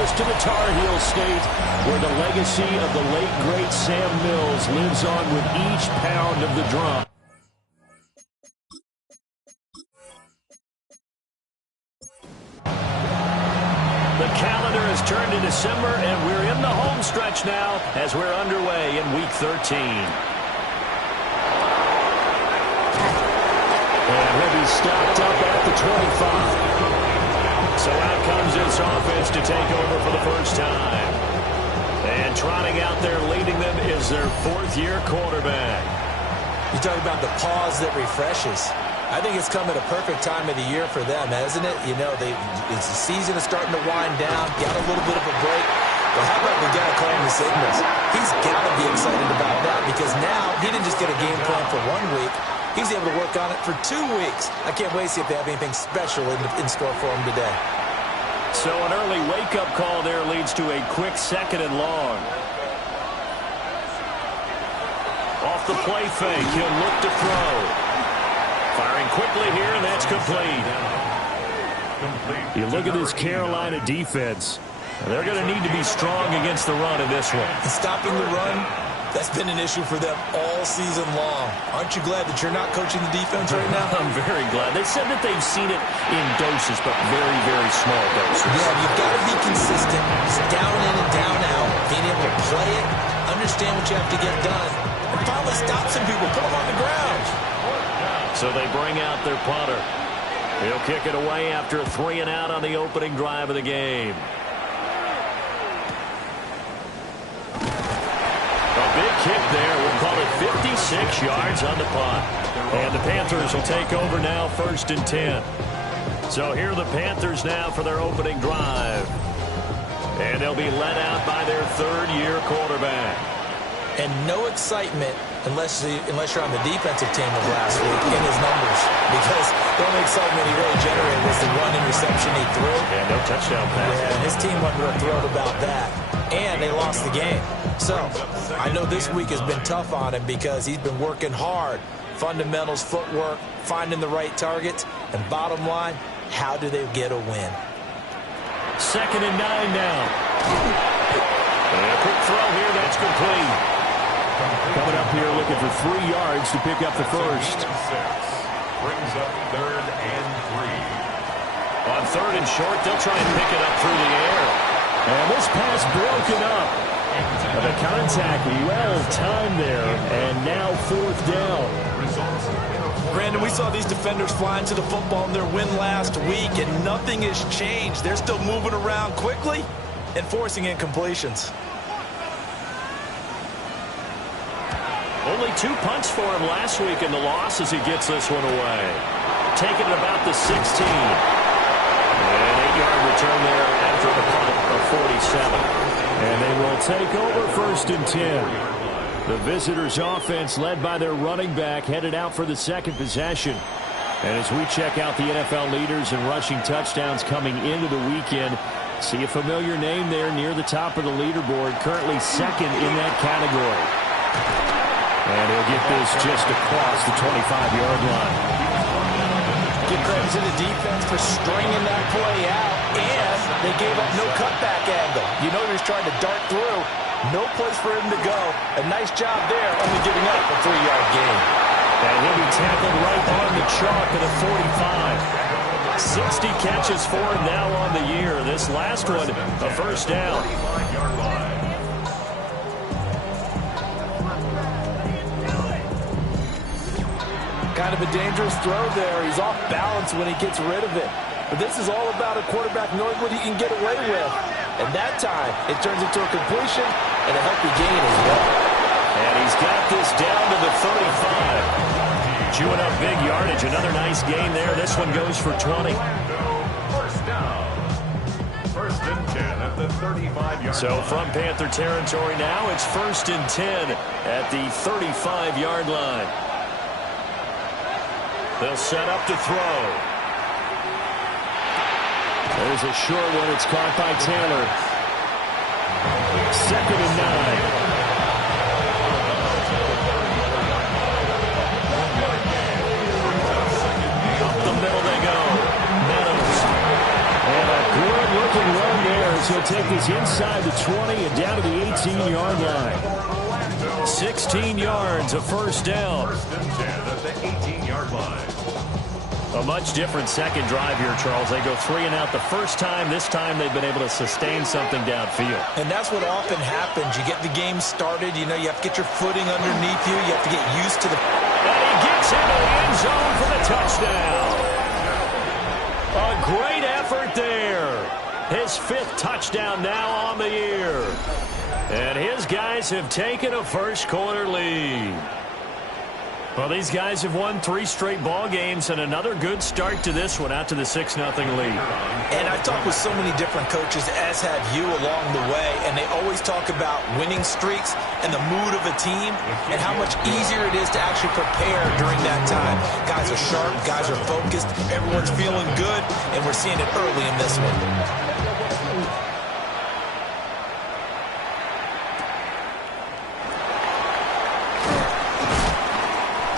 us to the Tar Heel State, where the legacy of the late, great Sam Mills lives on with each pound of the drum. The calendar has turned to December, and we're in the home stretch now as we're underway in Week 13. And he'll be stopped up at the 25. So out comes this offense to take over for the first time. And trotting out there leading them is their fourth-year quarterback. You talk about the pause that refreshes. I think it's come at a perfect time of the year for them, hasn't it? You know, the season is starting to wind down, got a little bit of a break. But how about the guy calling the signals? He's got to be excited about that because now he didn't just get a game plan for 1 week. He's able to work on it for 2 weeks. I can't wait to see if they have anything special in store for him today. So an early wake-up call there leads to a quick 2nd and long. Off the play fake, he'll look to throw. Firing quickly here, and that's complete. You look at this Carolina defense. They're going to need to be strong against the run in this one. Stopping the run, that's been an issue for them all season long. Aren't you glad that you're not coaching the defense right now? I'm very glad. They said that they've seen it in doses, but very, very small doses. Yeah, you've got to be consistent. Just down in and down out. Being able to play it, understand what you have to get done, and finally stop some people, put them on the ground. So they bring out their punter. He'll kick it away after a 3 and out on the opening drive of the game. A big kick there. We'll call it 56 yards on the punt. And the Panthers will take over now, 1st and 10. So here are the Panthers now for their opening drive. And they'll be led out by their 3rd-year quarterback. And no excitement unless you're on the defensive team of last week in his numbers. Because the only excitement he really generated was the 1 interception he threw. And no touchdown pass. Yeah, and his team wasn't real thrilled about that. And they lost the game. So I know this week has been tough on him because he's been working hard. Fundamentals, footwork, finding the right targets. And bottom line, how do they get a win? 2nd and 9 now. And a quick throw here, that's complete. Coming up here looking for 3 yards to pick up the first. Brings up 3rd and 3. On 3rd and short, they'll try and pick it up through the air. And this pass broken up. And the contact well timed there. And now 4th down. Brandon, we saw these defenders flying to the football in their win last week, and nothing has changed. They're still moving around quickly and forcing incompletions. Only 2 punts for him last week in the loss as he gets this one away. Taking it about the 16. An 8-yard return there after the punt of 47. And they will take over 1st and 10. The visitors' offense led by their running back headed out for the 2nd possession. And as we check out the NFL leaders in rushing touchdowns coming into the weekend, see a familiar name there near the top of the leaderboard, currently 2nd in that category. And he'll get this just across the 25-yard line. Give credit to the defense for stringing that play out, and they gave up no cutback angle. You know he was trying to dart through. No place for him to go. A nice job there, only giving up a 3-yard gain. And he'll be tackled right on the chalk at a 45. 60 catches for him now on the year. This last one, a first down. Kind of a dangerous throw there. He's off balance when he gets rid of it. But this is all about a quarterback knowing what he can get away with. And that time, it turns into a completion and a healthy gain as well. And he's got this down to the 35. Chewing up big yardage. Another nice gain there. This one goes for 20. First down. 1st and 10 at the 35-yard So line. from Panther territory now, it's 1st and 10 at the 35-yard line. They'll set up to throw. There's a short one. It's caught by Taylor. 2nd and 9. Up the middle they go. Meadows. And a good-looking run there as he'll take this inside the 20 and down to the 18-yard line. 16 yards, a first down. First and 10 at the 18-yard line. A much different second drive here, Charles. They go 3 and out the first time. This time they've been able to sustain something downfield. And that's what often happens. You get the game started. You know, you have to get your footing underneath you. You have to get used to the... And he gets into the end zone for the touchdown. A great effort there. His 5th touchdown now on the year. And his guys have taken a first-quarter lead. Well, these guys have won 3 straight ball games and another good start to this one out to the 6-0 lead. And I've talked with so many different coaches, as have you along the way, and they always talk about winning streaks and the mood of a team and how much easier it is to actually prepare during that time. Guys are sharp, guys are focused, everyone's feeling good, and we're seeing it early in this one.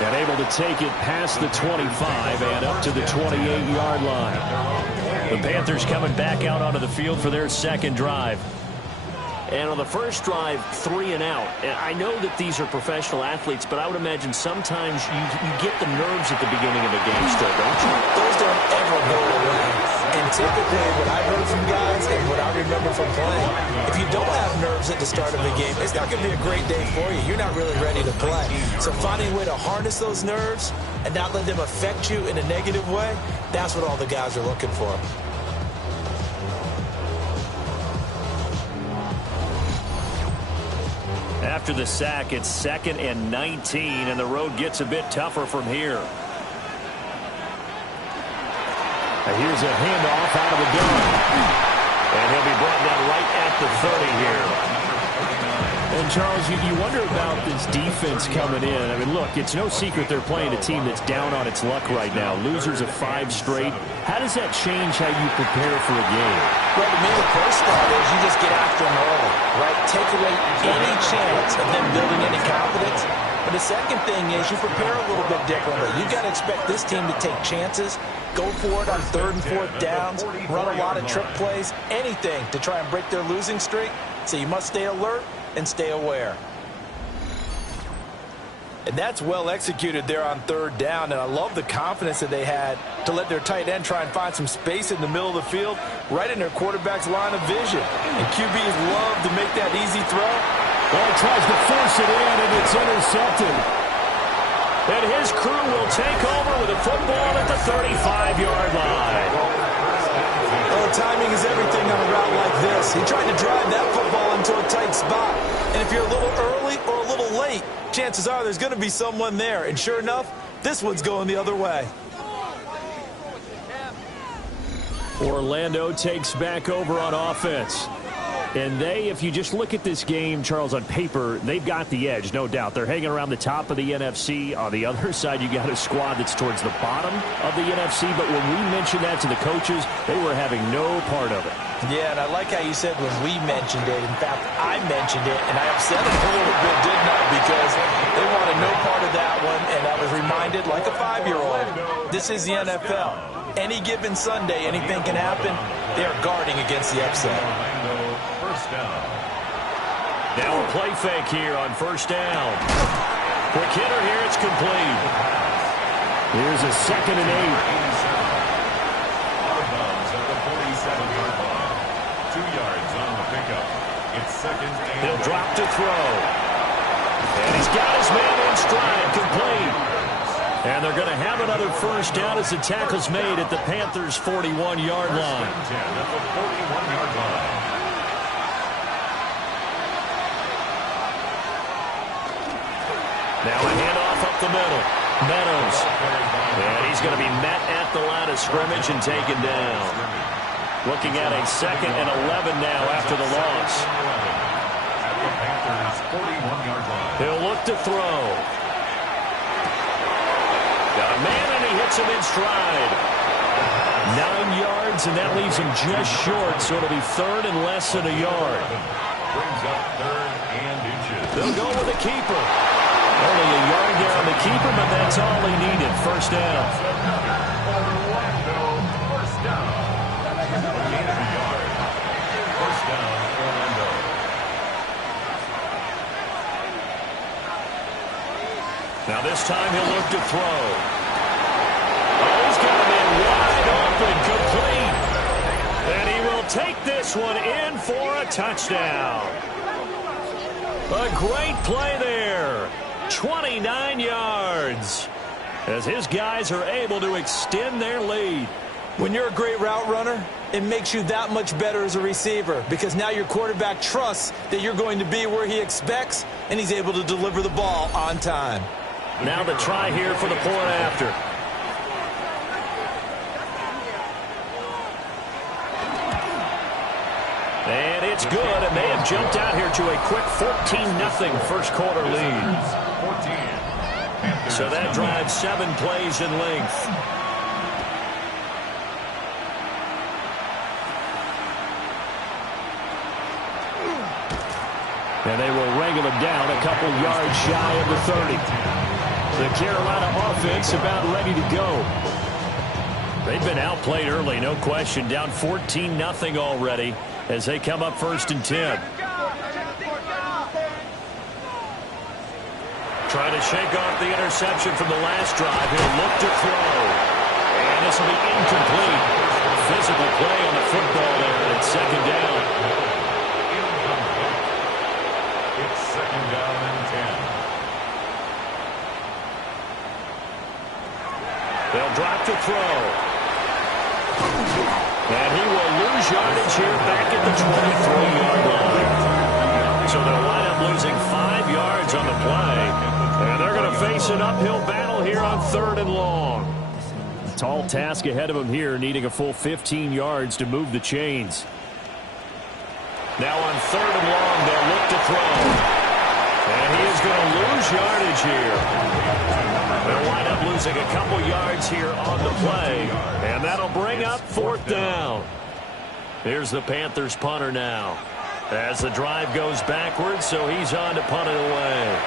And able to take it past the 25 and up to the 28-yard line. The Panthers coming back out onto the field for their second drive. And on the first drive, 3 and out. And I know that these are professional athletes, but I would imagine sometimes you get the nerves at the beginning of a game still, don't you? Those don't ever go away. And typically what I've heard from guys and what I remember from playing, if you don't have nerves at the start of a game, it's not going to be a great day for you. You're not really ready to play. So finding a way to harness those nerves and not let them affect you in a negative way, that's what all the guys are looking for. After the sack, it's 2nd and 19, and the road gets a bit tougher from here. And here's a handoff out of the gun. And he'll be brought down right at the 30 here. And, Charles, you wonder about this defense coming in. I mean, look, it's no secret they're playing a team that's down on its luck right now. Losers of 5 straight. How does that change how you prepare for a game? Well, to me, the first thought is you just get after them early, right? Take away any chance of them building any confidence. But the second thing is you prepare a little bit differently. You've got to expect this team to take chances, go for it on 3rd and 4th downs, run a lot of trick plays, anything to try and break their losing streak. So you must stay alert and stay aware. And that's well executed there on 3rd down, and I love the confidence that they had to let their tight end try and find some space in the middle of the field, right in their quarterback's line of vision. And QBs love to make that easy throw. Well, he tries to force it in, and it's intercepted. And his crew will take over with a football at the 35-yard line. Well, timing is everything on a route like this. He tried to drive that football into a tight spot. And if you're a little early or a little late, chances are there's going to be someone there. And sure enough, this one's going the other way. Orlando takes back over on offense. And they, if you just look at this game, Charles, on paper, they've got the edge, no doubt. They're hanging around the top of the NFC. On the other side, you got a squad that's towards the bottom of the NFC. But when we mentioned that to the coaches, they were having no part of it. Yeah, and I like how you said when we mentioned it. In fact, I mentioned it, and I upset them a little bit, didn't I? Because they wanted no part of that one, and I was reminded like a 5-year-old. This is the NFL. Any given Sunday, anything can happen. They are guarding against the upset. Now a play fake here on 1st down. Quick hitter here, it's complete. Here's a 2nd and 8. Out of bounds at the 47-yard line. 2 yards on the pickup. It's 2nd and He'll drop to throw. And he's got his man in stride, complete. And they're going to have another 1st down as the tackle's made at the Panthers' 41-yard line. at the 41-yard line. Now a handoff up the middle. Meadows. And he's going to be met at the line of scrimmage and taken down. Looking at a 2nd and 11 now after the loss. At the Panthers' 41-yard line. He'll look to throw. Got a man and he hits him in stride. 9 yards and that leaves him just short, so it'll be 3rd and less than a yard. Brings up 3rd and inches. They'll go with the keeper. Only a yard there on the keeper, but that's all he needed. 1st down. Orlando, 1st down. A gain of a yard. 1st This time he'll look to throw. Oh, he's got a man wide open, complete. And he will take this one in for a touchdown. A great play there. 29 yards. As his guys are able to extend their lead. When you're a great route runner, it makes you that much better as a receiver because now your quarterback trusts that you're going to be where he expects, and he's able to deliver the ball on time. Now the try here for the point after. And it's good, and they have jumped out here to a quick 14-0 first quarter lead. So that drives 7 plays in length. And they will wrangle him down a couple yards shy of the 30. The Carolina offense about ready to go. They've been outplayed early, no question. Down 14-0 already as they come up 1st and 10. Trying to shake off the interception from the last drive. He'll look to throw. And this will be incomplete. Physical play on the football there, and it's 2nd down. It's 2nd down and 10. They'll drop to throw. And he will lose yardage here back at the 23-yard line. So they'll wind up losing 5 yards on the play. And they're going to face an uphill battle here on 3rd and long. A tall task ahead of them here, needing a full 15 yards to move the chains. Now on 3rd and long, they'll look to throw. And he is going to lose yardage here. They'll wind up losing a couple yards here on the play. And that'll bring up 4th down. Here's the Panthers punter now. As the drive goes backwards, so he's on to punt it away.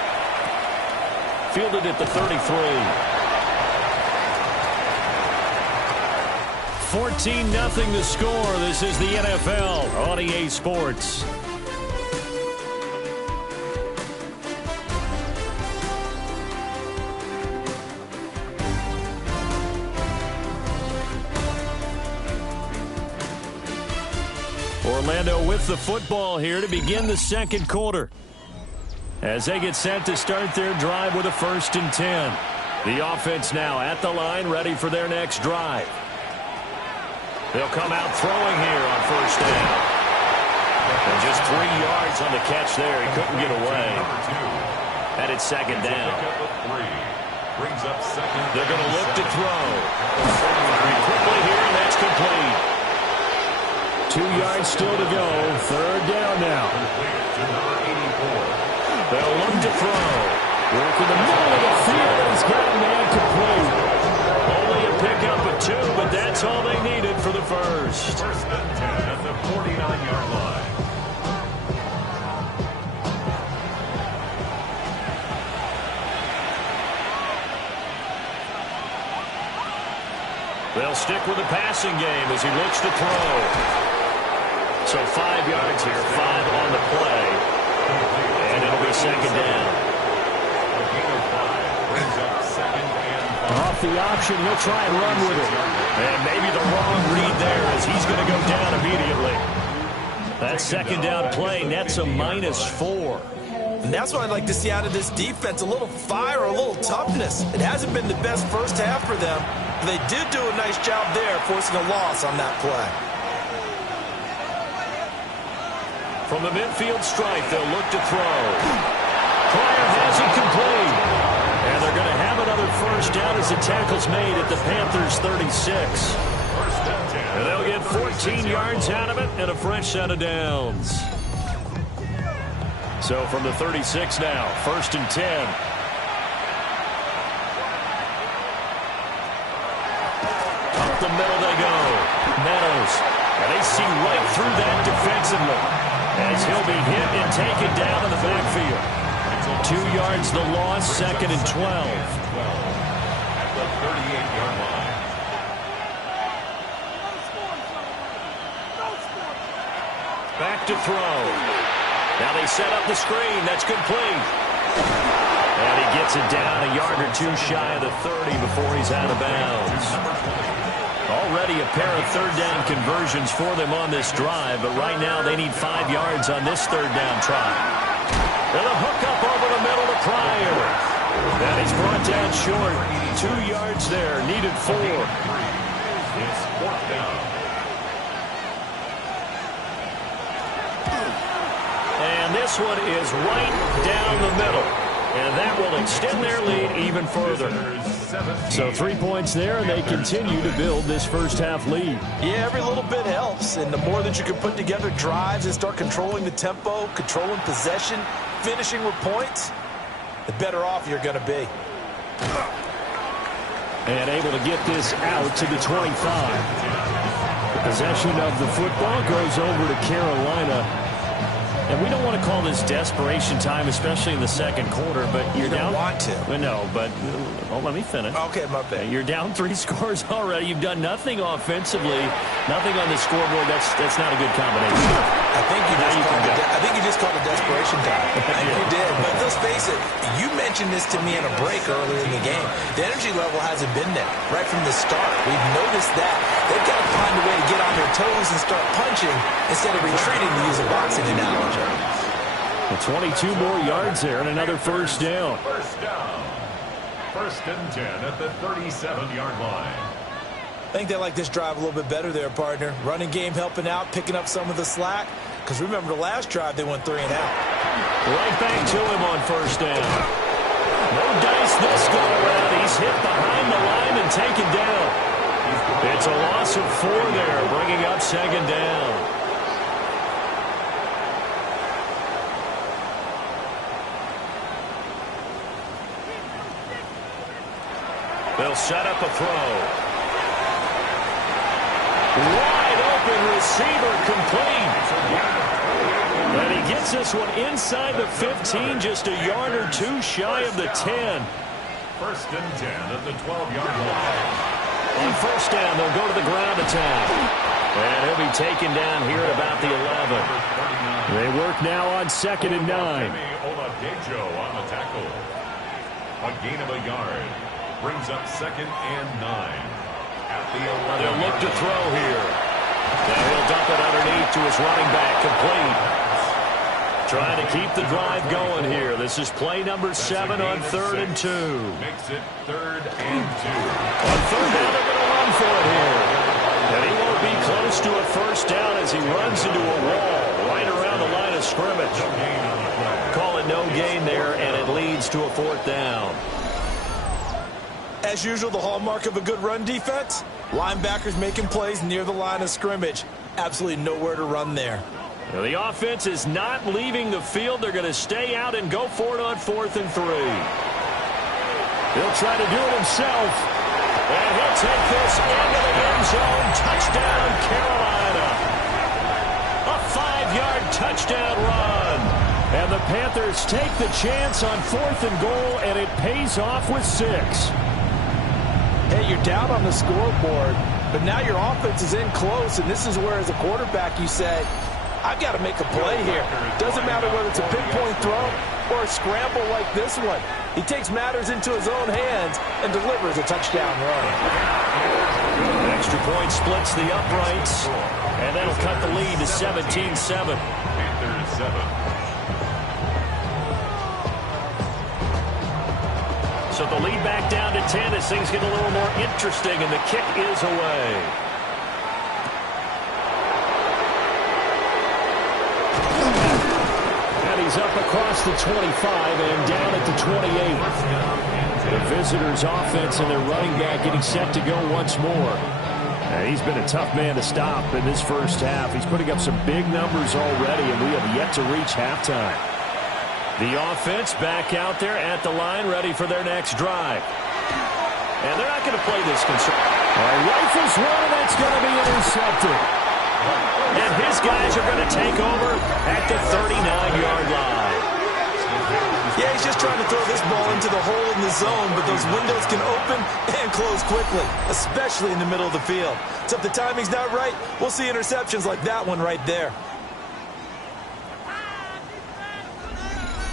Fielded at the 33. 14-0 the score. This is the NFL on EA Sports. Orlando with the football here to begin the 2nd quarter. As they get set to start their drive with a 1st and 10. The offense now at the line, ready for their next drive. They'll come out throwing here on 1st down. And just 3 yards on the catch there. He couldn't get away. And it's 2nd down. They're going to look to throw. Very quickly here, and that's complete. 2 yards still to go. 3rd down now. They'll look to throw. Work in the middle of the field. He's got a man complete. Only a pickup of 2, but that's all they needed for the first. 1st and 10 at the 49-yard line. They'll stick with the passing game as he looks to throw. So 5 yards here, 5 on the play. And it'll be 2nd down. Off the option, he'll try and run with it. And maybe the wrong read there as he's going to go down immediately. That 2nd down play nets a -4. And that's what I'd like to see out of this defense, a little fire, a little toughness. It hasn't been the best first half for them. But they did do a nice job there, forcing a loss on that play. From the midfield stripe, they'll look to throw. Pryor has it complete. And they're going to have another 1st down as the tackle's made at the Panthers' 36. And they'll get 14 yards out of it and a fresh set of downs. So from the 36 now, 1st and 10. Up the middle they go. Meadows. And they see right through that defensively as he'll be hit and taken down in the backfield. 2 yards the loss, 2nd and 12. At the 38-yard line. Back to throw. Now they set up the screen. That's complete. And he gets it down a yard or two shy of the 30 before he's out of bounds. Already a pair of third down conversions for them on this drive, but right now they need 5 yards on this third down try. And a hook up over the middle to Pryor. And he's brought down short. 2 yards there, needed 4. It's 4th down. And this one is right down the middle. And that will extend their lead even further. So 3 points there, and they continue to build this first half lead. Yeah, every little bit helps. And the more that you can put together drives and start controlling the tempo, controlling possession, finishing with points, the better off you're going to be. And able to get this out to the 25. Possession of the football goes over to Carolina. And we don't want to call this desperation time, especially in the second quarter, but you're down. You don't want to. Well, no, but let me finish. Okay, my bad. You're down 3 scores already. You've done nothing offensively, nothing on the scoreboard. That's not a good combination. I think you just called it desperation time. I think you did. But let's face it, you mentioned this to me in a break earlier in the game. The energy level hasn't been there right from the start. We've noticed that. They've got to find a way to get on their toes and start punching instead of retreating, to use a boxing analogy. 22 more yards there and another first down. First down. 1st and 10 at the 37-yard line. I think they like this drive a little bit better there, partner. Running game helping out, picking up some of the slack. Because remember the last drive, they went 3 and out. Right back to him on first down. No dice this go around. He's hit behind the line and taken down. It's a loss of 4 there, bringing up 2nd down. They'll set up a throw. Wide open receiver complete. And he gets this one inside the 15, just a yard or 2 shy of the 10. 1st and 10 at the 12-yard line. On first down, they'll go to the ground attack. And he'll be taken down here at about the 11. They work now on 2nd and 9. Oladejo on the tackle. A gain of a yard. Brings up 2nd and 9. At the 11. They'll look to throw here. Now he'll dump it underneath to his running back, complete. Trying to keep the drive going here. This is play number 7 on 3rd and 2. Makes it 3rd and 2. On 3rd down, they're going to run for it here. And he won't be close to a first down as he runs into a wall right around the line of scrimmage. Call it no gain there, and it leads to a 4th down. As usual, the hallmark of a good run defense, linebackers making plays near the line of scrimmage. Absolutely nowhere to run there. Now, the offense is not leaving the field. They're going to stay out and go for it on 4th and 3. He'll try to do it himself. And he'll take this into the end zone. Touchdown, Carolina. A 5-yard touchdown run. And the Panthers take the chance on 4th and goal, and it pays off with 6. Hey, you're down on the scoreboard, but now your offense is in close, and this is where, as a quarterback, you say, I've got to make a play here. Doesn't matter whether it's a pinpoint throw or a scramble like this one. He takes matters into his own hands and delivers a touchdown run. Extra point splits the uprights, and that'll cut the lead to 17-7. Panthers 7. So the lead back down to 10 as things get a little more interesting, and the kick is away. He's up across the 25 and down at the 28. The visitors' offense and their running back getting set to go once more. He's been a tough man to stop in this first half. He's putting up some big numbers already, and we have yet to reach halftime. The offense back out there at the line, ready for their next drive. And they're not going to play this concern. Rifles one, and that's going to be intercepted. And his guys are going to take over at the 39-yard line. Yeah, he's just trying to throw this ball into the hole in the zone, but those windows can open and close quickly, especially in the middle of the field. So if the timing's not right, we'll see interceptions like that one right there.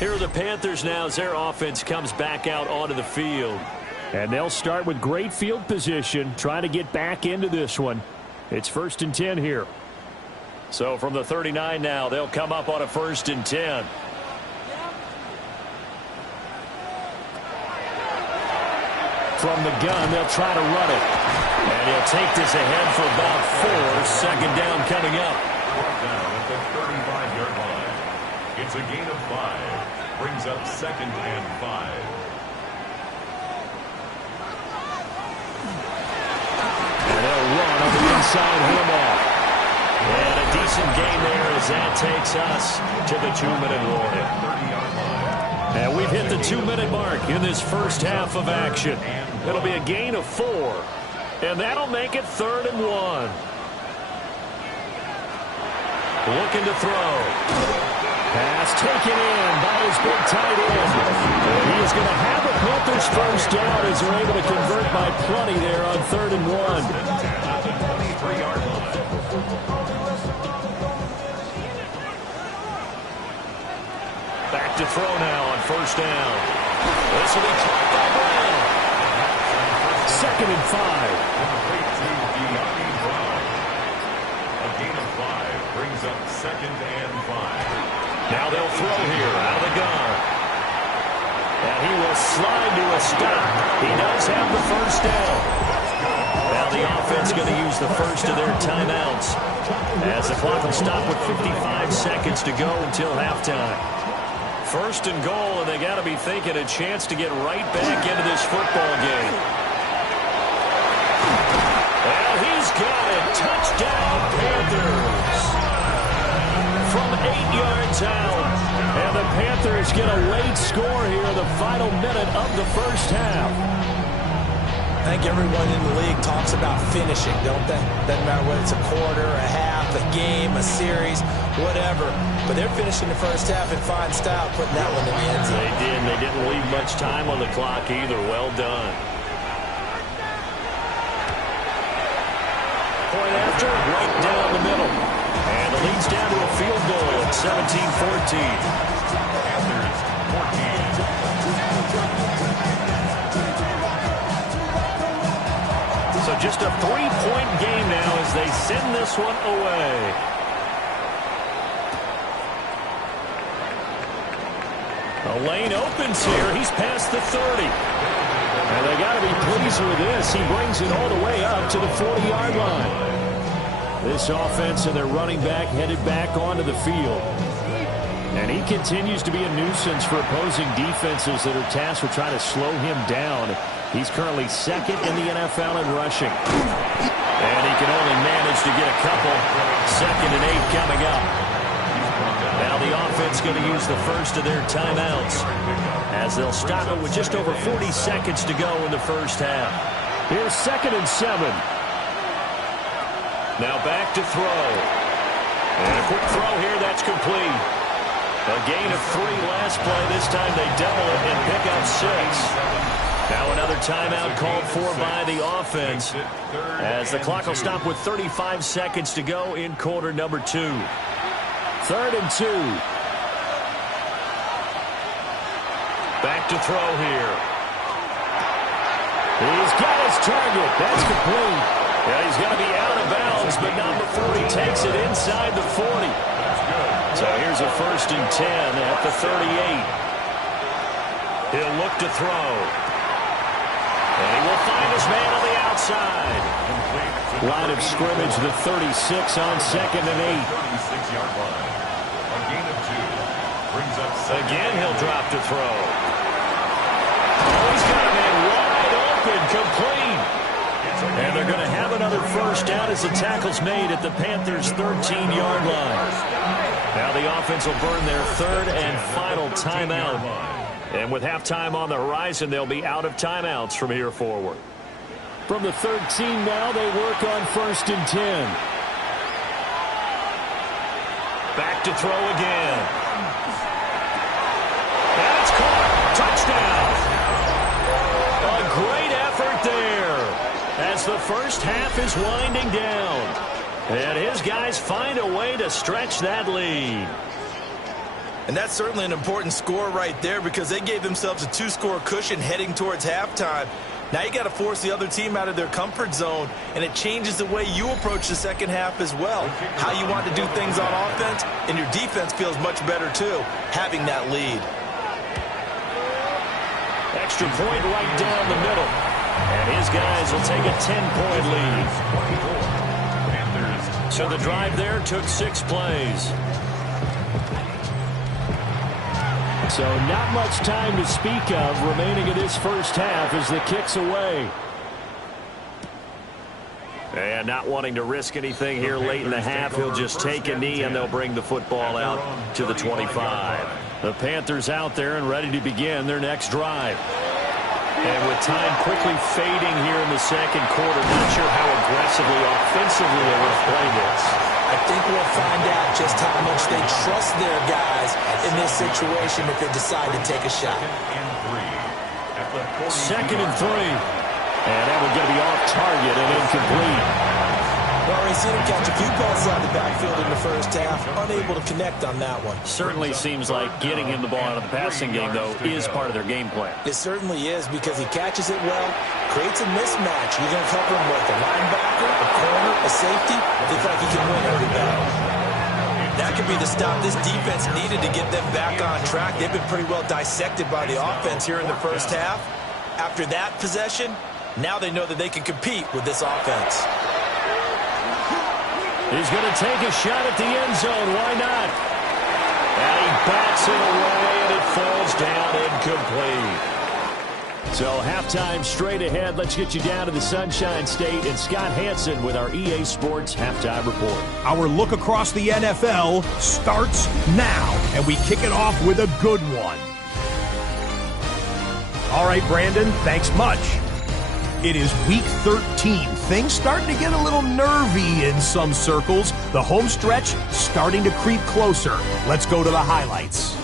Here are the Panthers now as their offense comes back out onto the field. And they'll start with great field position, trying to get back into this one. It's 1st and 10 here. So from the 39 now, they'll come up on a 1st and 10. From the gun, they'll try to run it. And he'll take this ahead for about 4. 2nd down coming up. Down at the 35-yard line. It's a gain of 5. Brings up 2nd and 5. And they'll run on the inside handoff. And a decent gain there as that takes us to the 2-minute warning. 30-yard line. And we've hit the 2-minute mark in this first half of action. It'll be a gain of 4. And that'll make it 3rd and 1. Looking to throw. Pass taken in by his big tight end. He is going to have the Panthers first down as they're able to convert by plenty there on 3rd and 1. At the 23-yard line. Back to throw now on 1st down. This will be caught by Brown. 2nd and 5. A gain of 5 brings up 2nd and 5. Now they'll throw here out of the gun. And he will slide to a stop. He does have the 1st down. Now the offense going to use the first of their timeouts as the clock will stop with 55 seconds to go until halftime. 1st and goal, and they got to be thinking a chance to get right back into this football game. And he's got it. Touchdown, Panthers. From 8 yards out. And the Panthers get a late score here in the final minute of the first half. I think everyone in the league talks about finishing, don't they? Doesn't matter whether it's a quarter, a half, a game, a series, whatever. But they're finishing the first half in fine style, putting that one in the end zone. They did. They didn't leave much time on the clock either. Well done. Point after, right down the middle. And the lead's down to a field goal at 17-14. Panthers 14. So just a 3-point game now as they send this one away. A lane opens here. He's past the 30. And they got to be pleased with this. He brings it all the way up to the 40-yard line. This offense and their running back headed back onto the field. And he continues to be a nuisance for opposing defenses that are tasked with trying to slow him down. He's currently 2nd in the NFL in rushing. And he can only manage to get a couple. 2nd and 8 coming up. Now the offense going to use the first of their timeouts as they'll stop it with just over 40 seconds to go in the first half. Here's 2nd and 7. Now back to throw. And a quick throw here. That's complete. A gain of 3 last play. This time they double it and pick up 6. Now another timeout called for by the offense as the clock will stop with 35 seconds to go in quarter number 2. 3rd and 2. Back to throw here. He's got his target. That's complete. Yeah, he's going to be out of bounds, but not before he takes it inside the 40. So here's a 1st and 10 at the 38. He'll look to throw. And he will find his man on the outside. Line of scrimmage, the 36 on 2nd and 8. 36-yard line. A gain of 2. Brings up 2nd. Again, he'll drop to throw. Oh, he's got a man wide open, complete. And they're going to have another first down as the tackle's made at the Panthers' 13-yard line. Now the offense will burn their 3rd and final timeout. And with halftime on the horizon, they'll be out of timeouts from here forward. From the 13 now, they work on 1st and 10. Back to throw again. And it's caught. Touchdown. A great effort there as the first half is winding down. And his guys find a way to stretch that lead. And that's certainly an important score right there because they gave themselves a 2-score cushion heading towards halftime. Now you got to force the other team out of their comfort zone, and it changes the way you approach the second half as well. How you want to do things on offense, and your defense feels much better too, having that lead. Extra point right down the middle. And his guys will take a 10-point lead. So the drive there took 6 plays. So not much time to speak of remaining in this first half as the kick's away. And not wanting to risk anything here late in the half, he'll just take a knee and they'll bring the football out to the 25. The Panthers out there and ready to begin their next drive. And with time quickly fading here in the second quarter, not sure how aggressively, offensively they will play this. I think we'll find out just how much they trust their guys in this situation if they decide to take a shot. 2nd and 3. And that one's going to be off target and incomplete. Well, we've seen him catch a few passes out of the backfield in the first half, unable to connect on that one. Certainly seems like getting him the ball out of the passing game, though, is part of their game plan. It certainly is because he catches it well, creates a mismatch. You're going to cover him with a linebacker, a corner, a safety. Looks like he can win every battle. That could be the stop this defense needed to get them back on track. They've been pretty well dissected by the offense here in the first half. After that possession, now they know that they can compete with this offense. He's going to take a shot at the end zone. Why not? And he bats it away, and it falls down incomplete. So halftime straight ahead. Let's get you down to the Sunshine State and Scott Hansen with our EA Sports Halftime Report. Our look across the NFL starts now, and we kick it off with a good one. All right, Brandon, thanks much. It is week 13. Things starting to get a little nervy in some circles. The home stretch starting to creep closer. Let's go to the highlights.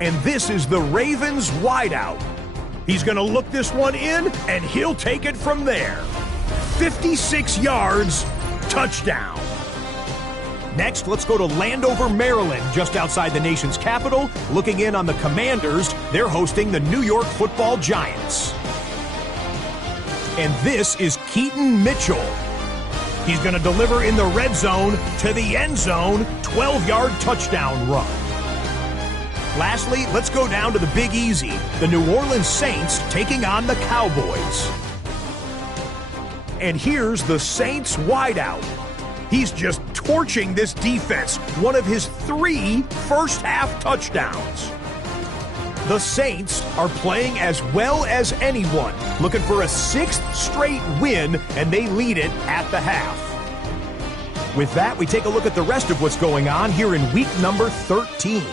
And this is the Ravens wideout. He's going to look this one in, and he'll take it from there. 56 yards, touchdown. Next, let's go to Landover, Maryland, just outside the nation's capital. Looking in on the Commanders, they're hosting the New York Football Giants. And this is Keaton Mitchell. He's going to deliver in the red zone to the end zone, 12-yard touchdown run. Lastly, let's go down to the Big Easy, the New Orleans Saints taking on the Cowboys. And here's the Saints wideout. He's just torching this defense, one of his 3 first-half touchdowns. The Saints are playing as well as anyone, looking for a 6th straight win, and they lead it at the half. With that, we take a look at the rest of what's going on here in week number 13.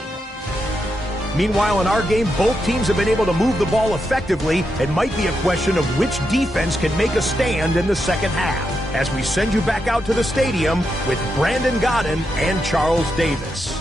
Meanwhile, in our game, both teams have been able to move the ball effectively. It might be a question of which defense can make a stand in the second half, as we send you back out to the stadium with Brandon Godden and Charles Davis.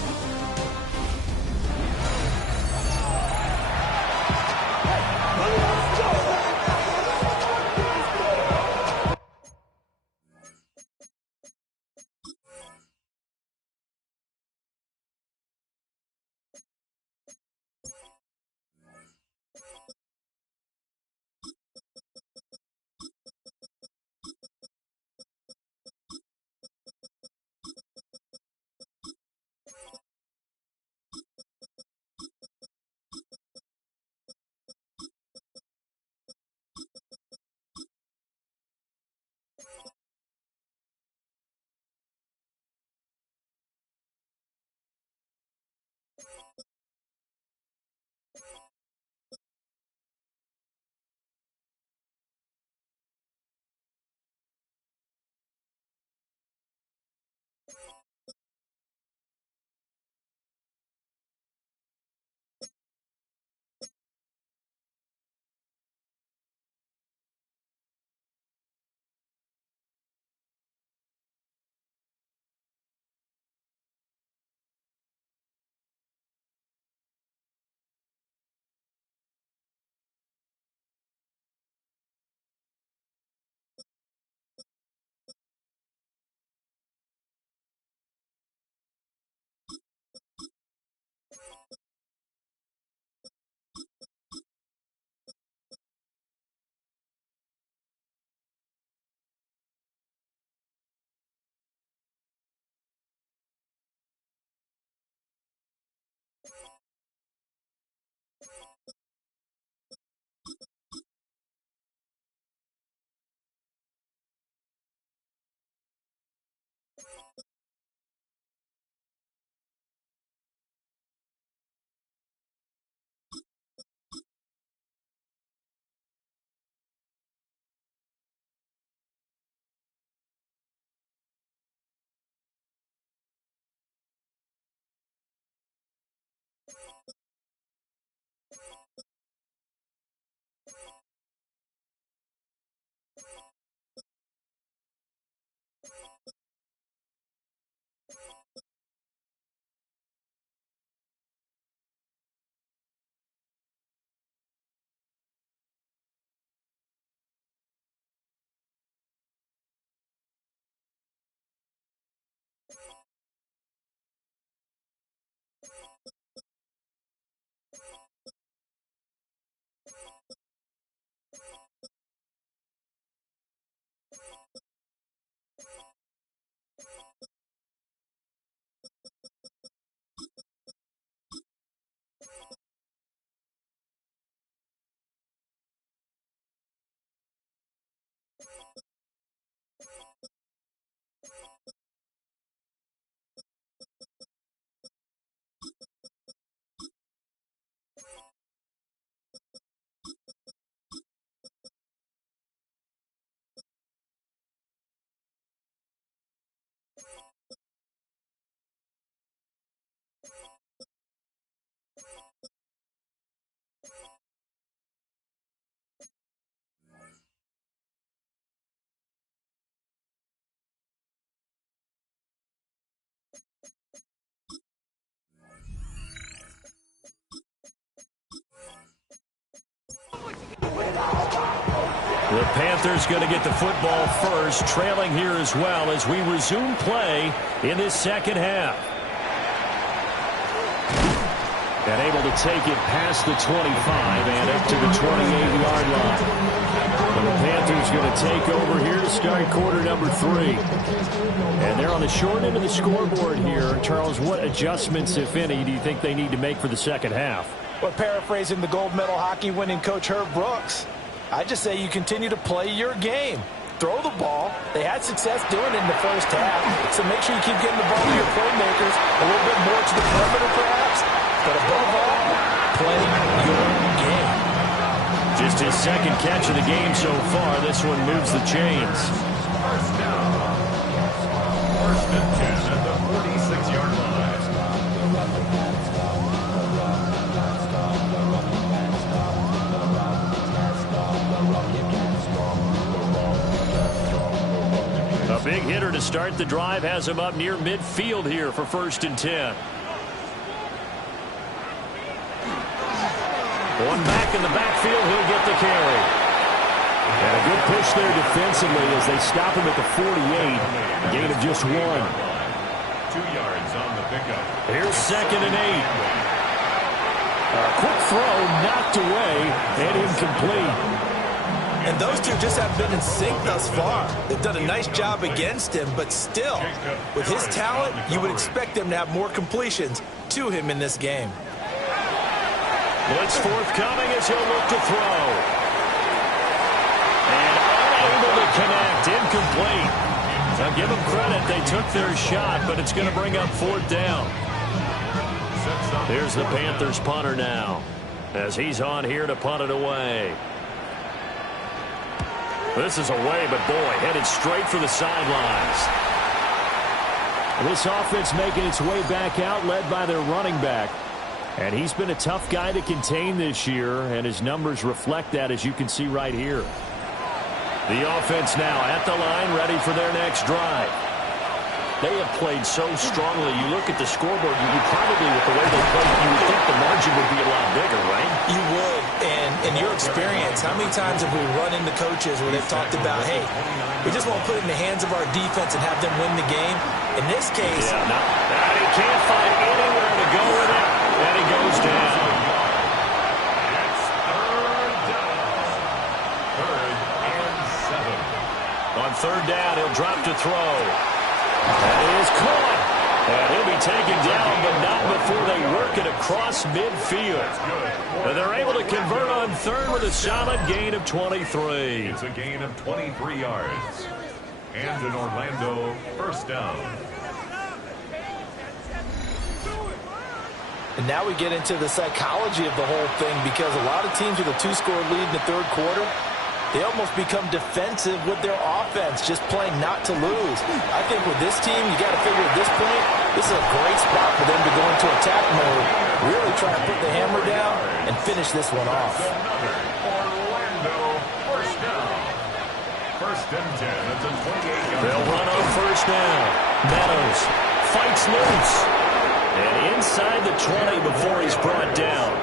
Panthers going to get the football first, trailing here as well as we resume play in this second half. And able to take it past the 25 and up to the 28-yard line. And the Panthers going to take over here to start quarter number 3. And they're on the short end of the scoreboard here. Charles, what adjustments, if any, do you think they need to make for the second half? Well, paraphrasing the gold medal hockey winning coach Herb Brooks, I just say you continue to play your game. Throw the ball. They had success doing it in the first half. So make sure you keep getting the ball to your playmakers, a little bit more to the perimeter perhaps. But above all, play your game. Just his second catch of the game so far. This one moves the chains. First down. First and 10 at the 46-yard line. A big hitter to start the drive has him up near midfield here for first and 10. One back in the backfield, he'll get the carry. And a good push there defensively as they stop him at the 48. Gain of just 1. 2 yards on the pickup. Here's second and 8. A quick throw knocked away and incomplete. And those two just have been in sync thus far. They've done a nice job against him, but still, with his talent, you would expect them to have more completions to him in this game. Blitz forthcoming as he'll look to throw. And unable to connect. Incomplete. Now give them credit. They took their shot, but it's going to bring up fourth down. Here's the Panthers punter now as he's on here to punt it away. This is away, but boy, headed straight for the sidelines. This offense making its way back out, led by their running back. And he's been a tough guy to contain this year, and his numbers reflect that, as you can see right here. The offense now at the line, ready for their next drive. They have played so strongly. You look at the scoreboard, you probably, with the way they played, you would think the margin would be a lot bigger, right? You would. And in your experience, how many times have we run into coaches where they've talked about, hey, we just want to put it in the hands of our defense and have them win the game? In this case... Yeah, no. He can't find anywhere to go with it, and he goes down. It's third down. 3rd and 7. On third down, he'll drop to throw. That is caught. And he'll be taken down, but not before they work it across midfield. And they're able to convert on third with a solid gain of 23. It's a gain of 23 yards. And an Orlando first down. And now we get into the psychology of the whole thing, because a lot of teams with a 2-score lead in the third quarter, they almost become defensive with their offense, just playing not to lose. I think with this team, you got to figure at this point, this is a great spot for them to go into attack mode, really try to put the hammer down and finish this one off. Orlando first down. First and 10. It's a 28-yard. They'll run on first down. Meadows fights loose. And inside the 20 before he's brought down.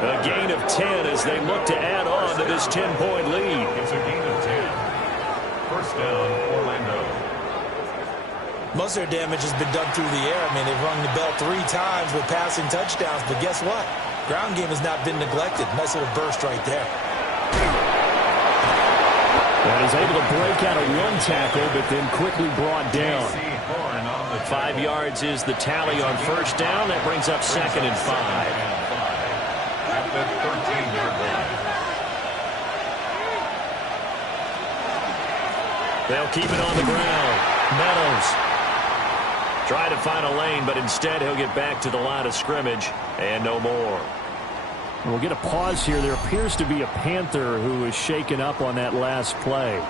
A gain of 10 as they look to add on to this 10-point lead. It's a gain of 10. First down, Orlando. Most of their damage has been done through the air. I mean, they've rung the bell 3 times with passing touchdowns, but guess what? Ground game has not been neglected. Nice little burst right there. And he's able to break out of one tackle, but then quickly brought down. 5 yards is the tally on first down. That brings up second and 5. At the 13-yard line. They'll keep it on the ground. Meadows try to find a lane, but instead he'll get back to the line of scrimmage and no more. We'll get a pause here. There appears to be a Panther who is shaken up on that last play.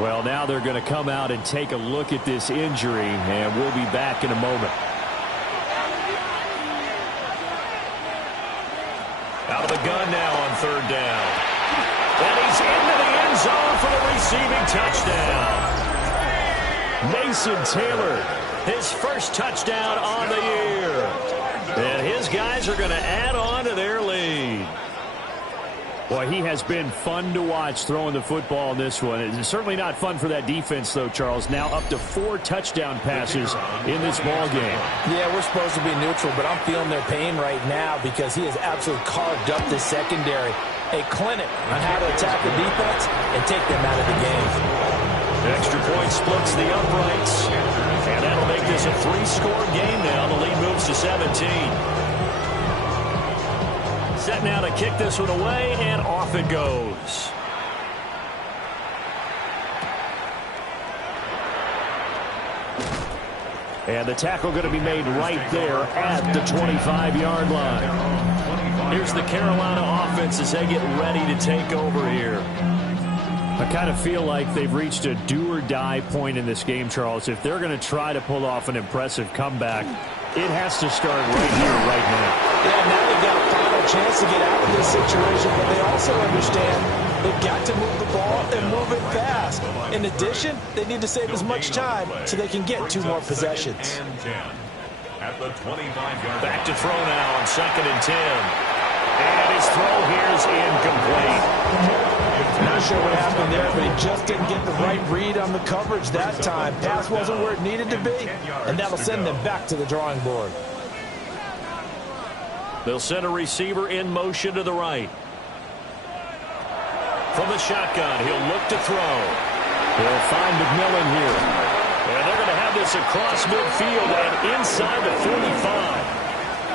Well, now they're going to come out and take a look at this injury, and we'll be back in a moment. Out of the gun now on third down. And he's into the end zone for the receiving touchdown. Mason Taylor, his first touchdown on the year. And his guys are going to add on to their lead. Boy, he has been fun to watch throwing the football in this one. It's certainly not fun for that defense, though, Charles. Now up to 4 touchdown passes in this ball game. Yeah, we're supposed to be neutral, but I'm feeling their pain right now because he has absolutely carved up the secondary. A clinic on how to attack the defense and take them out of the game. Extra point splits the uprights, and that'll make this a 3-score game now. The lead moves to 17. Set now to kick this one away, and off it goes. And the tackle going to be made right there at the 25-yard line. Here's the Carolina offense as they get ready to take over here. I kind of feel like they've reached a do-or-die point in this game, Charles. If they're going to try to pull off an impressive comeback, it has to start right here, right now. Yeah, now they've got a final chance to get out of this situation, but they also understand they've got to move the ball and move it fast. In addition, they need to save as much time so they can get 2 more possessions. At the 25-yard Back to throw now on 2nd and 10. And his throw here is incomplete. Not sure what happened there, but he just didn't get the right read on the coverage that time. Pass wasn't where it needed to be, and that'll send them back to the drawing board. They'll send a receiver in motion to the right. From the shotgun, he'll look to throw. They'll find McMillan here. And they're going to have this across midfield and inside the 45.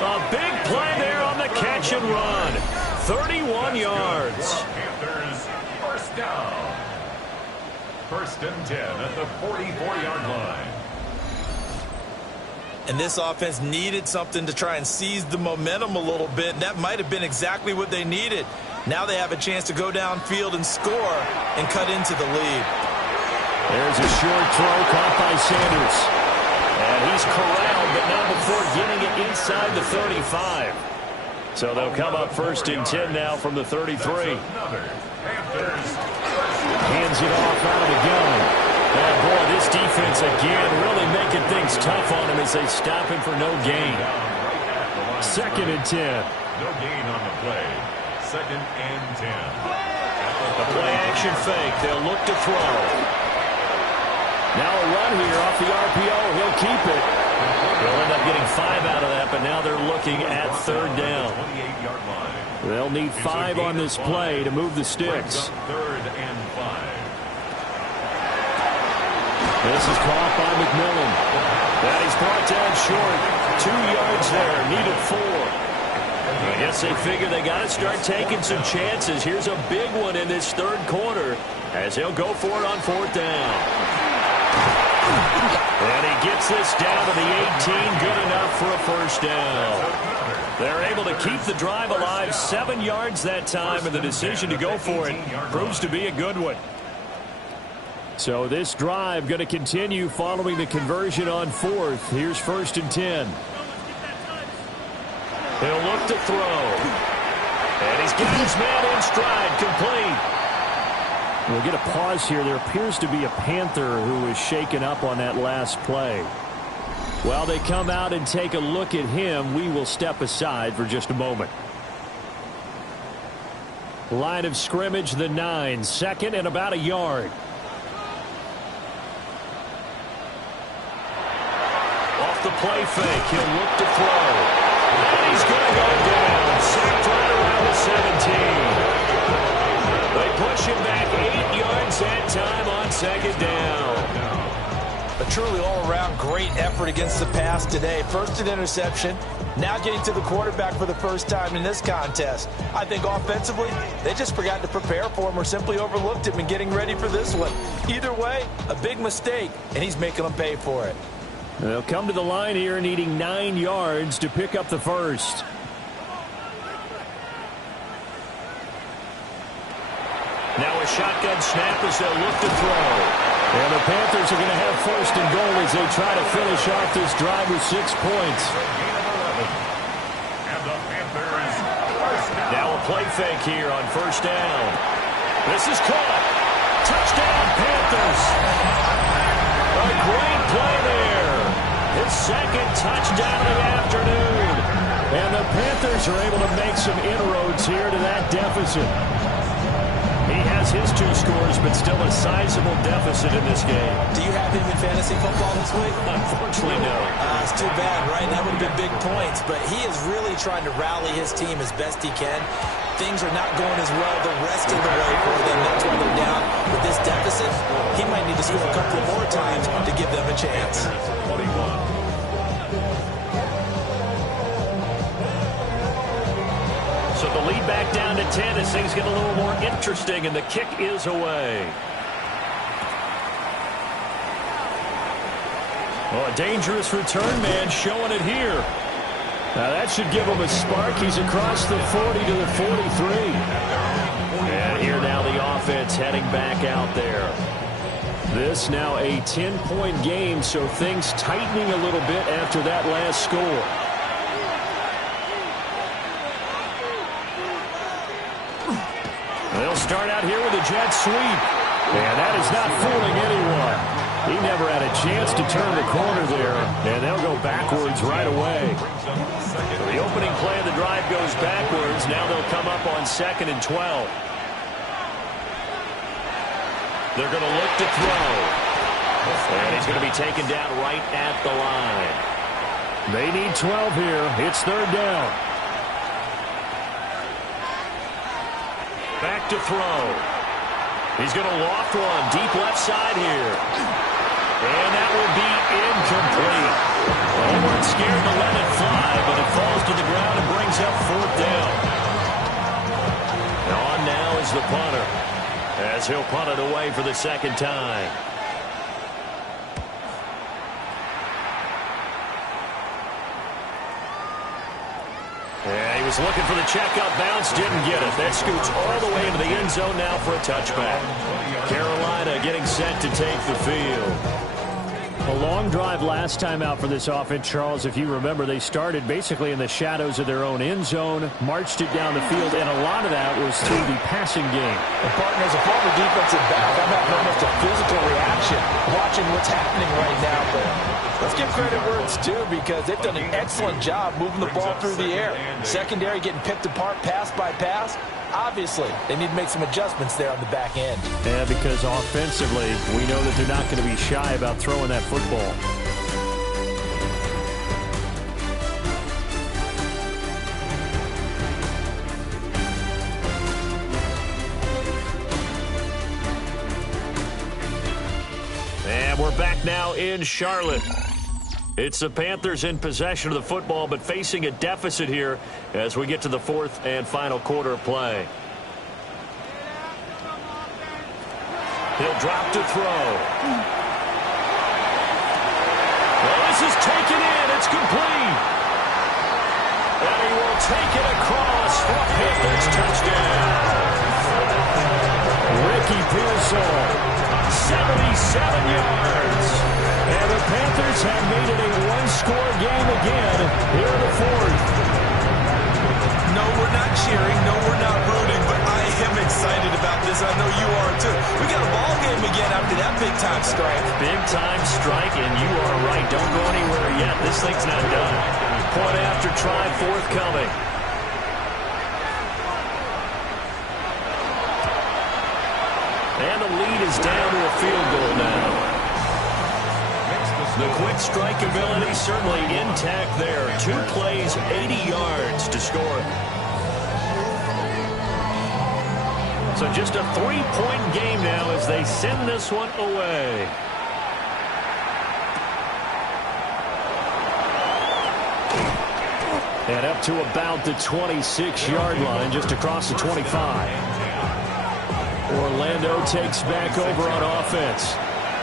A big play there on the catch and run. 31 yards. Panthers, first down. 1st and 10 at the 44-yard line. And this offense needed something to try and seize the momentum a little bit, and that might have been exactly what they needed. Now they have a chance to go downfield and score and cut into the lead. There's a short throw caught by Sanders. And he's corralled, but not before getting it inside the 35. So they'll come up 1st and 10 now from the 33. Hands it off out of the gun. Oh, boy, this defense again really making things tough on him as they stop him for no gain. 2nd and 10. No gain on the play. 2nd and 10. A play-action fake. They'll look to throw. Now a run here off the RPO. He'll keep it. They'll end up getting 5 out of that, but now they're looking at 3rd down. 28-yard line. They'll need 5 on this play to move the sticks. 3rd and 5. This is caught by McMillan. And he's brought down short. 2 yards there. Needed 4. I guess they figure they got to start taking some chances. Here's a big one in this 3rd quarter as he'll go for it on 4th down. And he gets this down to the 18. Good enough for a 1st down. They're able to keep the drive alive. 7 yards that time, and the decision to go for it proves to be a good one. So this drive going to continue following the conversion on 4th. Here's 1st and 10. He'll look to throw. And he's getting his man in stride. Complete. We'll get a pause here. There appears to be a Panther who was shaken up on that last play. While they come out and take a look at him, we will step aside for just a moment. Line of scrimmage, the 9. 2nd and about a yard. Off the play fake, he'll look to throw. And he's going to go down. Sacked right around the 17. They push him back 8 yards that time on 2nd down. A truly all-around great effort against the pass today. First an interception, now getting to the quarterback for the first time in this contest. I think offensively, they just forgot to prepare for him or simply overlooked him in getting ready for this one. Either way, a big mistake, and he's making them pay for it. They'll come to the line here needing 9 yards to pick up the 1st. Now a shotgun snap as they'll look to throw. And the Panthers are going to have 1st and goal as they try to finish off this drive with 6 points. And the Panthers, first down. Now a play fake here on 1st down. This is caught. Touchdown, Panthers. A great play there. His 2nd touchdown of the afternoon. And the Panthers are able to make some inroads here to that deficit. He has his 2 scores, but still a sizable deficit in this game. Do you have him in fantasy football this week? Unfortunately, no. It's too bad, right? That would have been big points, but he is really trying to rally his team as best he can. Things are not going as well the rest of the way for them. That's why they're down with this deficit. He might need to score a couple more times to give them a chance. 21. So the lead back down to 10 as things get a little more interesting, and the kick is away. Oh, a dangerous return man showing it here. Now that should give him a spark. He's across the 40 to the 43. And here now the offense heading back out there. This now a 10-point game, so things tightening a little bit after that last score. They'll start out here with a jet sweep. And that is not fooling anyone. He never had a chance to turn the corner there. And they'll go backwards right away. So the opening play of the drive goes backwards. Now they'll come up on 2nd and 12. They're going to look to throw. And he's going to be taken down right at the line. They need 12 here. It's 3rd down. Back to throw. He's going to loft one deep left side here. And that will be incomplete. They weren't scared to let it fly, but it falls to the ground and brings up 4th down. And on now is the punter, as he'll punt it away for the 2nd time. Yeah, he was looking for the checkup bounce, didn't get it. That scoots all the way into the end zone now for a touchback. Carolina getting set to take the field. A long drive last time out for this offense, Charles. If you remember, they started basically in the shadows of their own end zone, marched it down the field, and a lot of that was through the passing game. And partner, as a former defensive back, I'm having almost a physical reaction watching what's happening right now. But let's give credit where it's due, because they've done an excellent job moving the ball through the air. Secondary getting picked apart pass by pass. Obviously, they need to make some adjustments there on the back end. Yeah, because offensively, we know that they're not going to be shy about throwing that football. And we're back now in Charlotte. It's the Panthers in possession of the football, but facing a deficit here as we get to the 4th and final quarter of play. He'll drop to throw. Well, this is taken in. It's complete. And he will take it across for a Panthers touchdown. Ricky Pearsall, 77 yards. And the Panthers have made it a one-score game again here in the 4th. No, we're not cheering. No, we're not rooting, but I am excited about this. I know you are, too. We got a ball game again after that big-time strike. Big-time strike, and you are right. Don't go anywhere yet. This thing's not done. Point after try forthcoming. And the lead is down to a field goal now. The quick strike ability certainly intact there. 2 plays, 80 yards to score. So just a 3-point game now as they send this one away. And up to about the 26-yard line, just across the 25. Orlando takes back over on offense.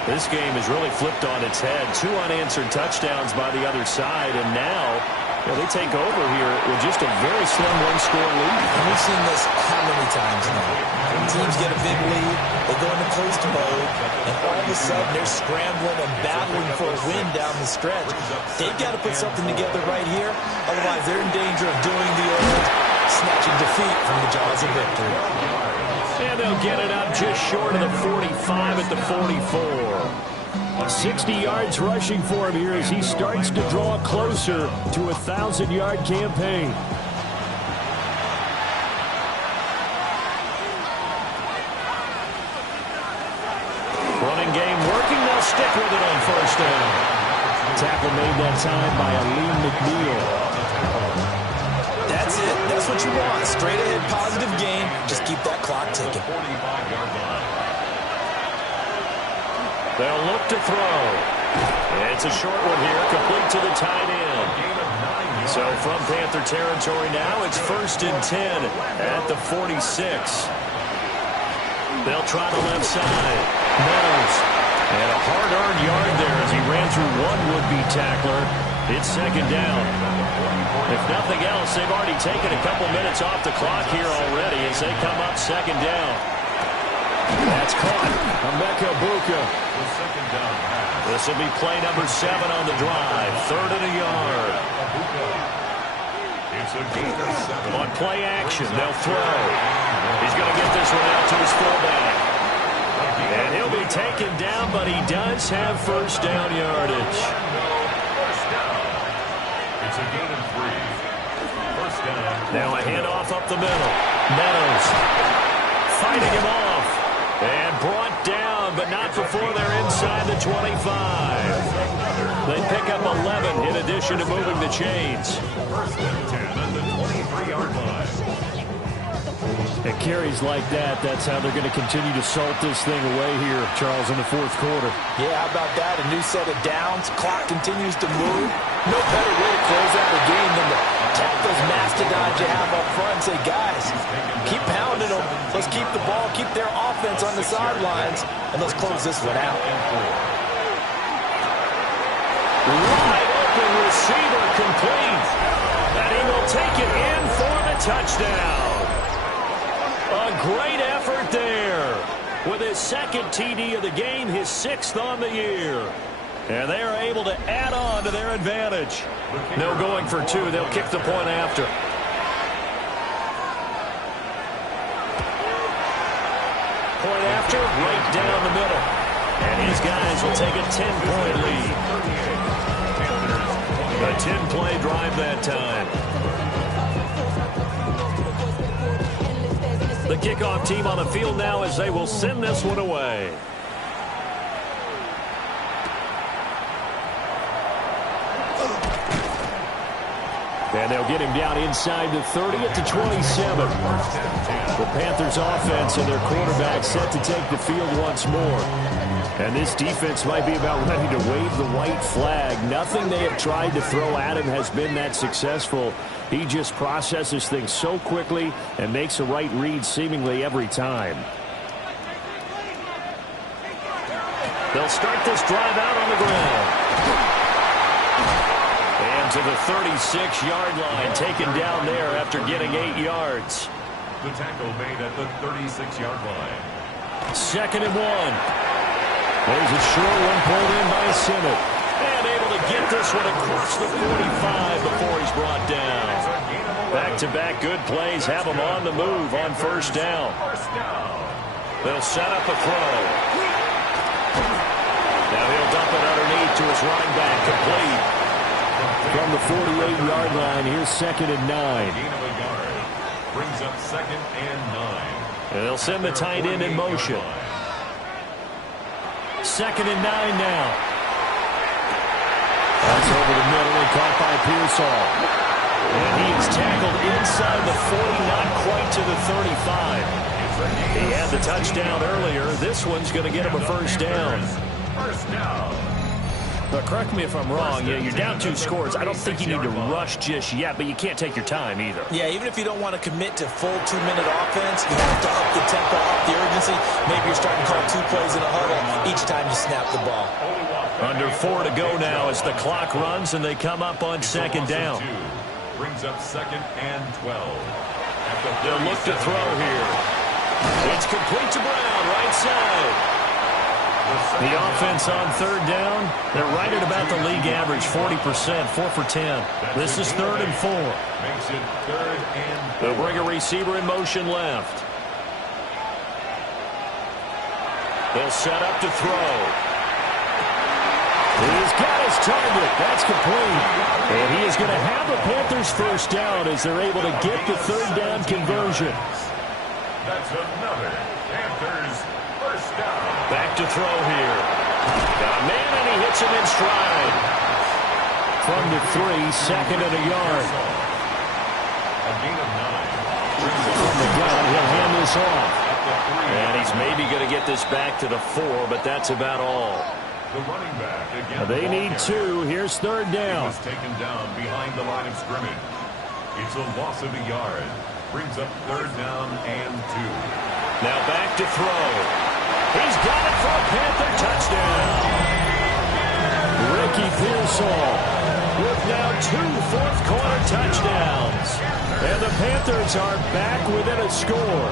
This game is really flipped on its head. 2 unanswered touchdowns by the other side, and now they take over here with just a very slim one-score lead. And we've seen this how many times now? When teams get a big lead, they go into post mode, and all of a sudden they're scrambling and battling for a win down the stretch. They've got to put something together right here, otherwise they're in danger of doing the old snatching defeat from the jaws of victory. And they'll get it up just short of the 45 at the 44. 60 yards rushing for him here as he starts to draw closer to a 1,000-yard campaign. tackle made that time by Aleem McNeil. That's it. That's what you want. Straight ahead, positive game. Just keep that clock ticking. 45-yard line. They'll look to throw. It's a short one here, complete to the tight end. So from Panther territory now, it's 1st and 10 at the 46. They'll try the left side. Meadows. And a hard-earned yard there as he ran through one would-be tackler. It's 2nd down. If nothing else, they've already taken a couple minutes off the clock here already as they come up 2nd down. That's caught. Emeka Buka. This will be play number 7 on the drive. 3rd and a yard. It's a gain of 7. On play action, they'll throw. He's going to get this one out to his fullback. And he'll be taken down, but he does have 1st down yardage. It's a gain of 3. 1st down. Now a handoff up the middle. Meadows fighting him off. And brought down, but not before they're inside the 25. They pick up 11 in addition to moving the chains. 1st and 10 at the 23-yard line. And carries like that, that's how they're going to continue to salt this thing away here, Charles, in the 4th quarter. Yeah, how about that? A new set of downs. Clock continues to move. No better way to close out the game than to tap those mastodons you have up front and say, guys, keep pounding them. Let's keep the ball, keep their offense on the sidelines, and let's close this one out. Wide open receiver complete. And he will take it in for the touchdown. A great effort there. With his 2nd TD of the game, his 6th on the year. And they are able to add on to their advantage. No going for 2. They'll kick the point after. Point after, right down the middle. And his guys will take a 10-point lead. A 10-play drive that time. The kickoff team on the field now as they will send this one away. And they'll get him down inside the 30 at the 27. The Panthers offense and their quarterback set to take the field once more. And this defense might be about ready to wave the white flag. Nothing they have tried to throw at him has been that successful. He just processes things so quickly and makes a right read seemingly every time. They'll start this drive out on the ground. And to the 36-yard line, taken down there after getting 8 yards. The tackle made at the 36-yard line. 2nd and 1. There's a short one pulled in by Simmett. And able to get this one across the 45 before he's brought down. Back-to-back good plays have him on the move on 1st down. They'll set up a throw. Now he'll dump it underneath to his running back, complete. From the 48-yard line, here's 2nd and 9. Gain of a yard. Brings up 2nd and 9. And they'll send the tight end in motion. 2nd and 9 now. That's over the middle and caught by Pearsall. And he is tackled inside the 40, not quite to the 35. He had the touchdown earlier. This one's going to get him a 1st down. 1st down. But correct me if I'm wrong. Yeah, you're down 2 scores. I don't think you need to rush just yet, but you can't take your time either. Yeah, even if you don't want to commit to full 2-minute offense, you have to up the tempo, up the urgency. Maybe you're starting to call 2 plays in a huddle each time you snap the ball. Under 4 to go now as the clock runs and they come up on 2nd down. Brings up 2nd and 12. They'll look to throw here. It's complete to Brown, right side. The offense on 3rd down, they're right at about the league average, 40%, 4 for 10. This is 3rd and 4. Makes it 3rd and 4. They'll bring a receiver in motion left. They'll set up to throw. He's got his target. That's complete. And he is going to have the Panthers 1st down as they're able to get the 3rd down conversion. That's another Panthers 1st down. Back to throw here. Got a man and he hits him in stride. from the 3, second and a yard. A gain of 9. From the gun, he'll hand this off. And he's maybe going to get this back to the 4, but that's about all. The running back again. They need 2. Here's third He down. was taken down behind the line of scrimmage. It's a loss of a yard. Brings up third down and 2. Now back to throw. He's got it for a Panther touchdown. Ricky Pearsall with now 2 fourth-quarter touchdowns. And the Panthers are back within a score.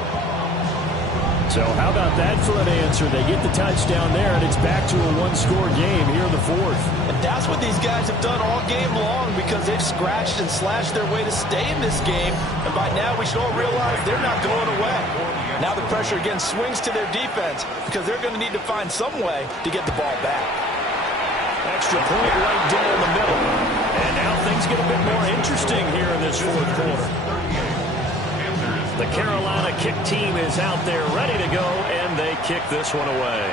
So how about that for an answer? They get the touchdown there, and it's back to a one-score game here in the 4th. And that's what these guys have done all game long because they've scratched and slashed their way to stay in this game. And by now we should all realize they're not going away. Now the pressure again swings to their defense because they're going to need to find some way to get the ball back. Extra point right down the middle. And now things get a bit more interesting here in this 4th quarter. The Carolina kick team is out there ready to go, and they kick this one away.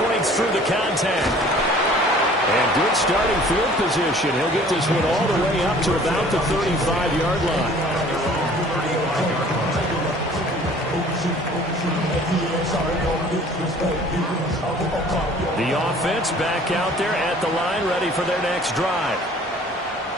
Breaks through the contact. And good starting field position. He'll get this one all the way up to about the 35-yard line. The offense back out there at the line, ready for their next drive.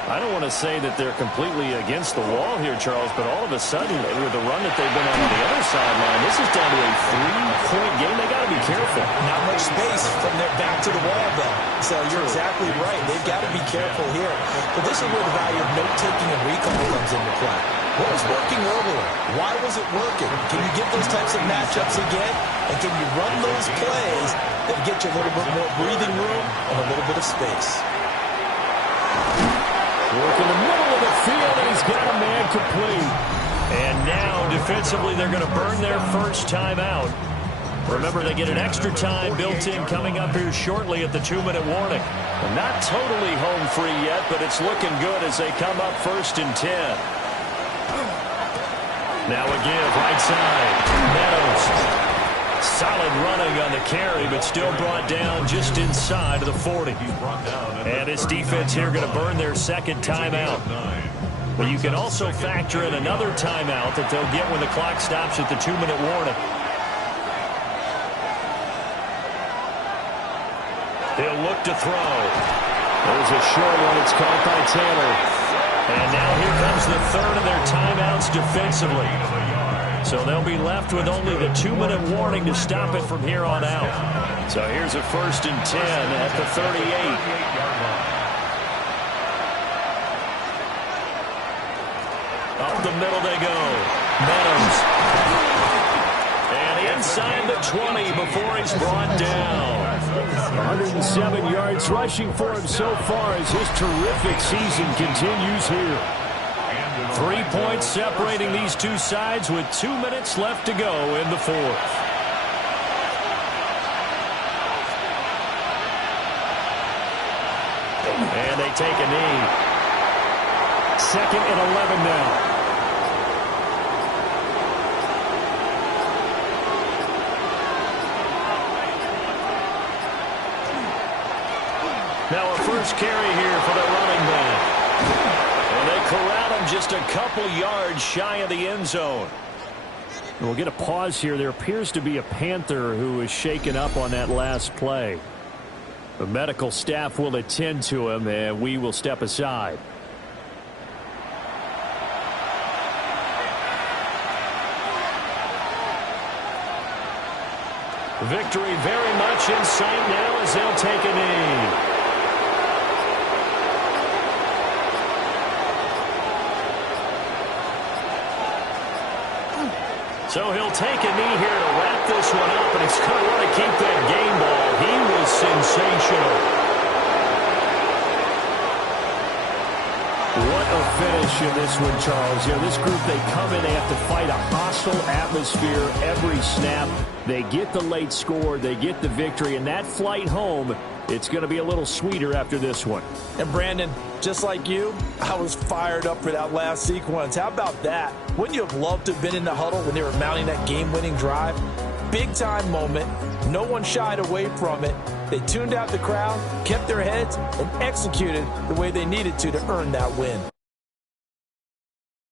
I don't want to say that they're completely against the wall here, Charles, but all of a sudden, with the run that they've been on the other sideline, this is down to a 3-point game. They got to be careful. Not much space from their back to the wall, though. So you're exactly right. They've got to be careful here. But this is where the value of note-taking and recall comes into play. What was working earlier? Why was it working? Can you get those types of matchups again? And can you run those plays that get you a little bit more breathing room and a little bit of space? Work in the middle of the field, and he's got a man complete. And now, defensively, they're going to burn their first timeout. Remember, they get an extra time built in coming up here shortly at the 2-minute warning. Not totally home free yet, but it's looking good as they come up 1st and 10. Now a give, right side. Meadows. Solid running on the carry, but still brought down just inside of the 40. And his defense here going to burn their second timeout. But you can also factor in another timeout that they'll get when the clock stops at the 2-minute warning. He'll look to throw. There's a short one. It's caught by Taylor. And now here comes the third of their timeouts defensively. So they'll be left with only the 2-minute warning to stop it from here on out. So here's a 1st and 10 at the 38. Up the middle they go. Meadows. And inside the 20 before he's brought down. 107 yards rushing for him so far as his terrific season continues here. 3 points separating these two sides with 2 minutes left to go in the 4th. And they take a knee. 2nd and 11 now. Now a first carry here for the running back. And they corral him just a couple yards shy of the end zone. We'll get a pause here. There appears to be a Panther who is shaken up on that last play. The medical staff will attend to him, and we will step aside. Victory very much in sight now as they'll take a knee. So he'll take a knee here to wrap this one up, and he's going to want to keep that game ball. He was sensational. What a finish in this one, Charles. You know, this group, they come in, they have to fight a hostile atmosphere every snap. They get the late score, they get the victory, and that flight home, it's going to be a little sweeter after this one. And Brandon, just like you, I was fired up for that last sequence. How about that? Wouldn't you have loved to have been in the huddle when they were mounting that game-winning drive? big-time moment. No one shied away from it. They tuned out the crowd, kept their heads, and executed the way they needed to earn that win.